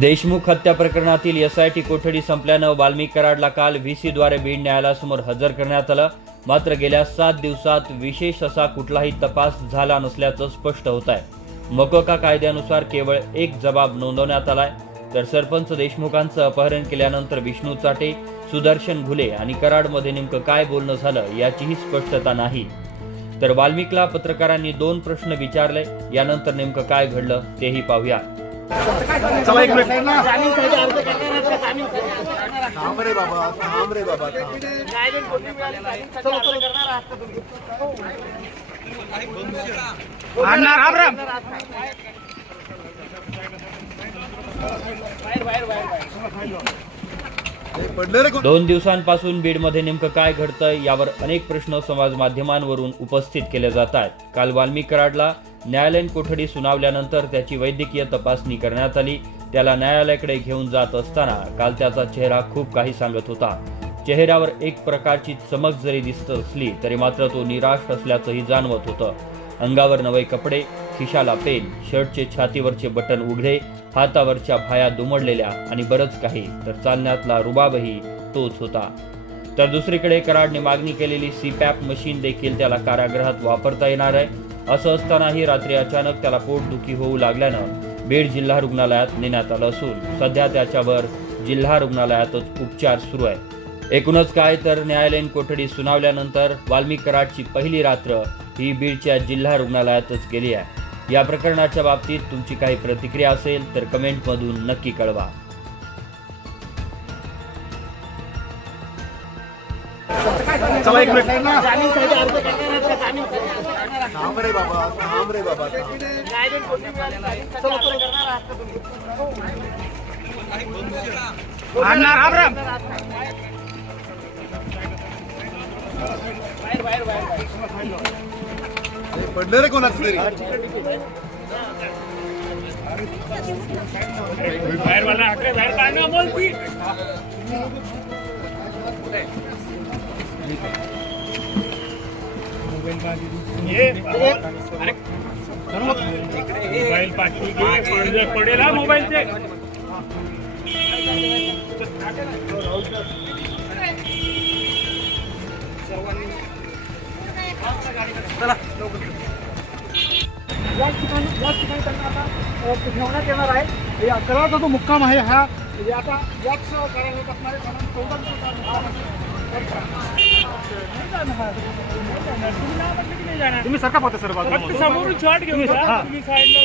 देशमुख हत्या प्रकरणातील एसआयटी कोठडी संपल्यानं वाल्मिक कराडला काल व्हीसीद्वारे बीड न्यायालयासमोर हजर करण्यात आलं. मात्र गेल्या सात दिवसात विशेष असा कुठलाही तपास झाला नसल्याचं स्पष्ट होत आहे. मकोका कायद्यानुसार केवळ एक जबाब नोंदवण्यात आलाय. तर सरपंच देशमुखांचं अपहरण केल्यानंतर विष्णू चाटे सुदर्शन घुले आणि कराडमध्ये नेमकं काय बोलणं झालं याचीही स्पष्टता नाही. तर वाल्मिकला पत्रकारांनी दोन प्रश्न विचारले. यानंतर नेमकं काय घडलं तेही पाहूया. चला एक मिनिट. थांब रे बाबा थांब रे बाबा थांब. आणणार राम राम. हे पडलं रे कोण? दोन दिवसांपासून बीडमध्ये नेमकं काय घडतंय यावर अनेक प्रश्न समाज माध्यमांवरून उपस्थित केले जात आहेत. काल वाल्मिक कराडला न्यायालयीन कोठडी सुनावल्यानंतर त्याची वैद्यकीय तपासणी करण्यात आली. त्याला न्यायालयाकडे घेऊन जात असताना काल त्याचा चेहरा खूप काही सांगत होता. चेहऱ्यावर एक प्रकारची चमक जरी दिसत असली तरी मात्र तो निराश असल्याचंही जाणवत होतं. अंगावर नवे कपडे खिशाला पेन शर्टचे छातीवरचे बटन उघडे हातावरच्या भाया दुमडलेल्या आणि बरंच काही तर चालण्यातला रुबाबही तोच होता. तर दुसरीकडे कराडने मागणी केलेली सीपॅप मशीन देखील त्याला कारागृहात वापरता येणार आहे. असं असतानाही रात्री अचानक त्याला पोटदुखी होऊ लागल्यानं बीड जिल्हा रुग्णालयात नेण्यात आलं असून सध्या त्याच्यावर जिल्हा रुग्णालयातच उपचार सुरू आहे एकूणच काय तर न्यायालयीन कोठडी सुनावल्यानंतर वाल्मिक कराडची पहिली रात्र ही बीडच्या जिल्हा रुग्णालयातच गेली आहे. या प्रकरणाच्या बाबतीत तुमची काही प्रतिक्रिया असेल तर कमेंटमधून नक्की कळवा. चला एक मिनिट. थांब रे बाबा थांब रे बाबा थांब. आणणार राम राम हे पडलं रे कोणाचं तरी बाहेर बाहेर काढणं बोलती मोबाईल पाठवी घे पडेल हा मोबाईलचे या ठिकाणी या ठिकाणी त्यांना आता ठेवण्यात येणार आहे हे जो मुक्काम आहे हा आता याच कारागृहात असणारे साधारण चौदा दिवसाचा मुक्काम तुम्ही सरका पाहता सर फक्त समोरून शॉट घेऊन तुम्ही साईडला